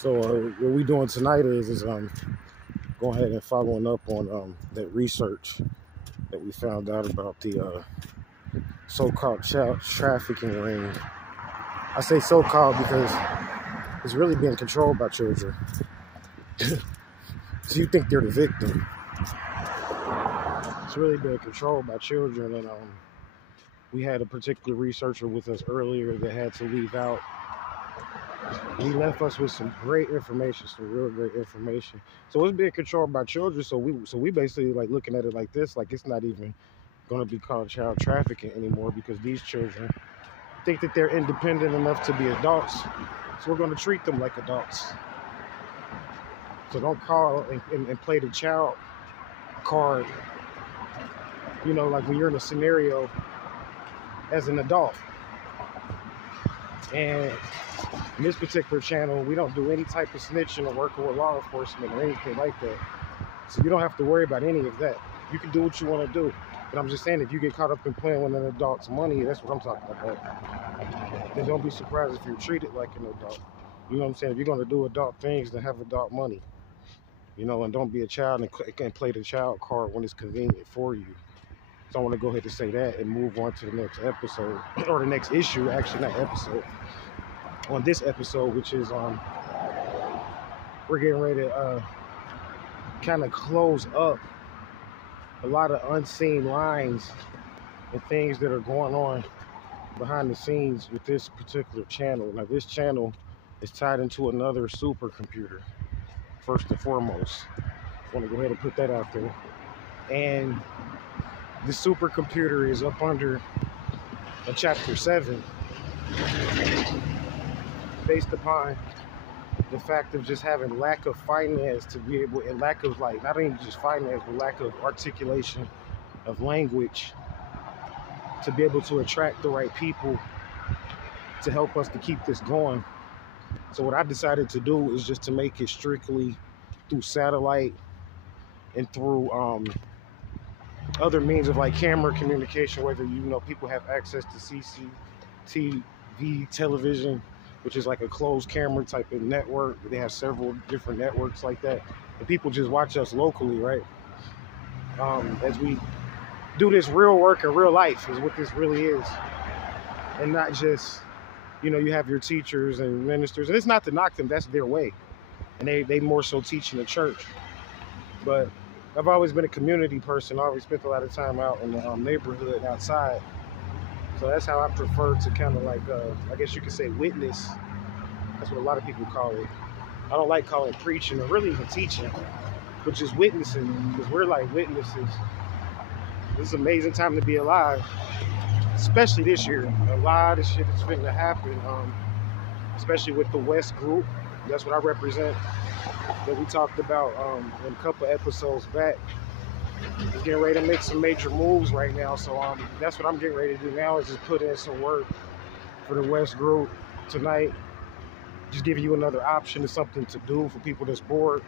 So what we doing tonight is going ahead and following up on that research that we found out about the so-called child trafficking ring. I say so-called because it's really being controlled by children. So you think they're the victim. It's really being controlled by children, and we had a particular researcher with us earlier that had to leave out. He left us with some great information, some real great information. So it's being controlled by children. So we basically like looking at it like this, like it's not even going to be called child trafficking anymore because these children think that they're independent enough to be adults. So we're going to treat them like adults. So don't call and play the child card, you know, like when you're in a scenario as an adult. And in this particular channel, we don't do any type of snitching or working with law enforcement or anything like that. So you don't have to worry about any of that. You can do what you want to do. But I'm just saying, if you get caught up in playing with an adult's money, that's what I'm talking about. Then don't be surprised if you're treated like an adult. You know what I'm saying? If you're going to do adult things, then have adult money. You know, and don't be a child and play the child card when it's convenient for you. So I want to go ahead and say that and move on to the next episode, or the next issue, actually, not episode. On this episode, which is we're getting ready to kind of close up a lot of unseen lines and things that are going on behind the scenes with this particular channel. Now, this channel is tied into another supercomputer, first and foremost. I want to go ahead and put that out there. And the supercomputer is up under a chapter 7, based upon the fact of just having lack of finance to be able, and lack of, like, not even just finance, but lack of articulation of language to be able to attract the right people to help us to keep this going. So what I decided to do is just to make it strictly through satellite and through other means of like camera communication, whether you know people have access to CCTV television, which is like a closed camera type of network. They have several different networks like that, and people just watch us locally, right? As we do this real work in real life is what this really is, and not just, you know, you have your teachers and ministers, and it's not to knock them, that's their way, and they more so teach in the church. But I've always been a community person. I always spent a lot of time out in the neighborhood and outside. So that's how I prefer to kind of like, I guess you could say witness. That's what a lot of people call it. I don't like calling it preaching or really even teaching, but just witnessing, because we're like witnesses. This is an amazing time to be alive, especially this year. A lot of shit is fitting to happen, especially with the West group. That's what I represent, that we talked about in a couple episodes back. We're getting ready to make some major moves right now, so that's what I'm getting ready to do now, is just put in some work for the West group tonight. Just giving you another option of something to do for people that's bored.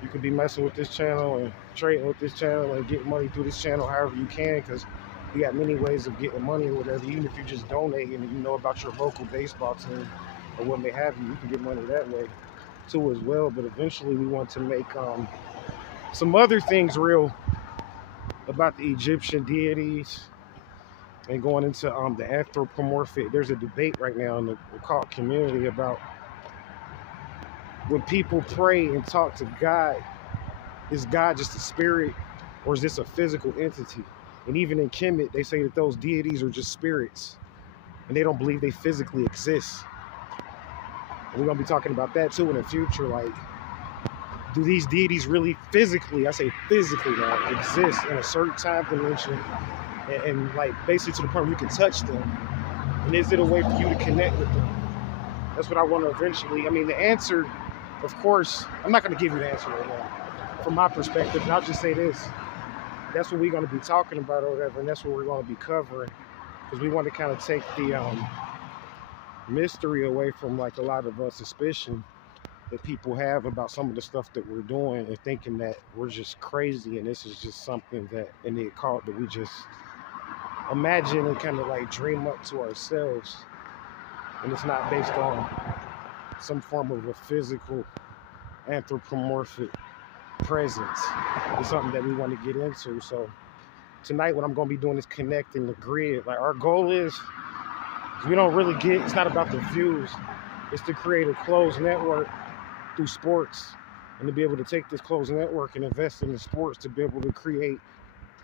You could be messing with this channel and trading with this channel and getting money through this channel however you can, because we got many ways of getting money or whatever. Even if you just donate and you know about your local baseball team or what may have you, you can get money that way too as well. But eventually we want to make some other things real about the Egyptian deities and going into the anthropomorphic. There's a debate right now in the cult community about when people pray and talk to God, is God just a spirit or is this a physical entity? And even in Kemet, they say that those deities are just spirits and they don't believe they physically exist. And we're going to be talking about that too in the future. Like, do these deities really physically, I say physically now, exist in a certain time dimension and like basically to the point where you can touch them? And is it a way for you to connect with them? That's what I want to eventually, I mean, the answer, of course, I'm not going to give you the answer right now from my perspective, but I'll just say this. That's what we're going to be talking about or whatever, and that's what we're going to be covering, because we want to kind of take the mystery away from like a lot of suspicion that people have about some of the stuff that we're doing and thinking that we're just crazy and this is just something that in the occult that we just imagine and kind of like dream up to ourselves, and it's not based on some form of a physical anthropomorphic presence is something that we want to get into. So tonight what I'm going to be doing is connecting the grid. Like, our goal is we don't really get, it's not about the views, it's to create a closed network through sports, and to be able to take this closed network and invest in the sports to be able to create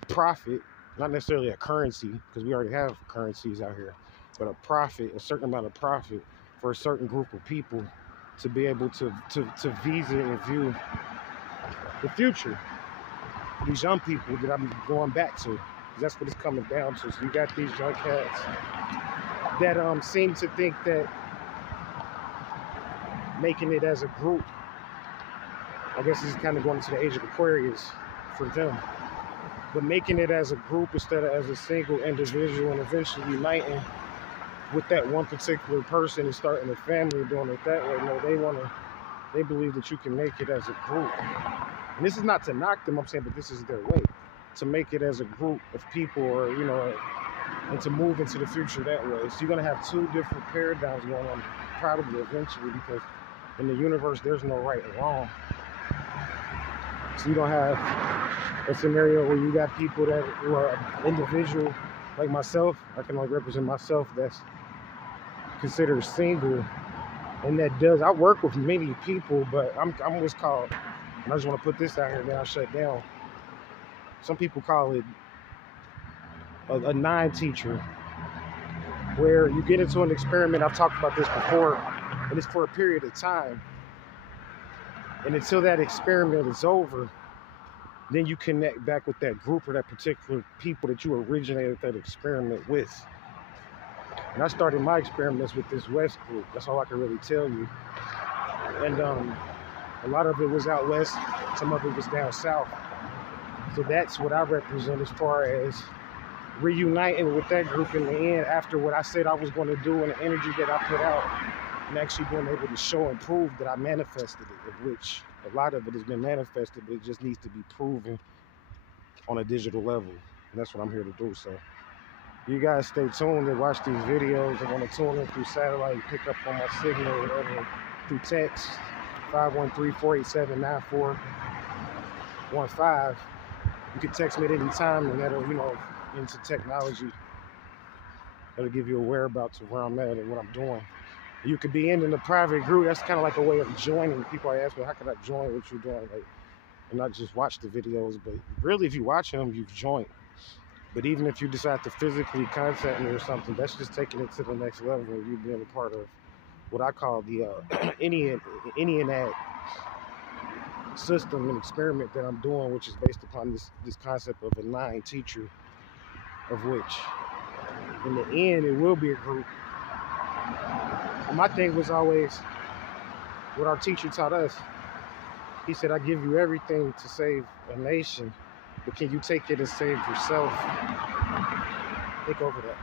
profit, not necessarily a currency, because we already have currencies out here, but a profit, a certain amount of profit for a certain group of people to be able to visa and view the future. These young people that I'm going back to, that's what it's coming down to. So you got these young cats that seem to think that making it as a group, I guess this is kind of going into the age of Aquarius for them, but making it as a group instead of as a single individual, and eventually uniting with that one particular person and starting a family, doing it that way. No, they believe that you can make it as a group. And this is not to knock them, I'm saying, but this is their way to make it as a group of people, or, you know, and to move into the future that way. So you're going to have two different paradigms going on probably eventually, because in the universe there's no right and wrong. So you don't have a scenario where you got people that who are individual, like myself. I can only represent myself, that's considered single, and that does, I work with many people, but I'm what's called, and I just want to put this out here, then I'll shut down. Some people call it a non-teacher, where you get into an experiment. I've talked about this before, and it's for a period of time. And until that experiment is over, then you connect back with that group or that particular people that you originated that experiment with. And I started my experiments with this West group. That's all I can really tell you. And a lot of it was out west, some of it was down south. So that's what I represent as far as reuniting with that group in the end, after what I said I was going to do and the energy that I put out, and actually being able to show and prove that I manifested it, of which a lot of it has been manifested, but it just needs to be proven on a digital level. And that's what I'm here to do. So you guys stay tuned and watch these videos. I want to tune in through satellite, pick up on my signal or whatever, through text, 513-487-9415. You can text me at any time, and that'll, you know, into technology, that'll give you a whereabouts of where I'm at and what I'm doing. You could be in a private group. That's kind of like a way of joining. People ask me, how can I join what you're doing? Like, and not just watch the videos, but really if you watch them, you've joined. But even if you decide to physically contact me or something, that's just taking it to the next level of you being a part of what I call the Ennead system and experiment that I'm doing, which is based upon this concept of a nine teacher, of which in the end it will be a group. And my thing was always what our teacher taught us. He said, I give you everything to save a nation, but can you take it and save yourself? Think over that.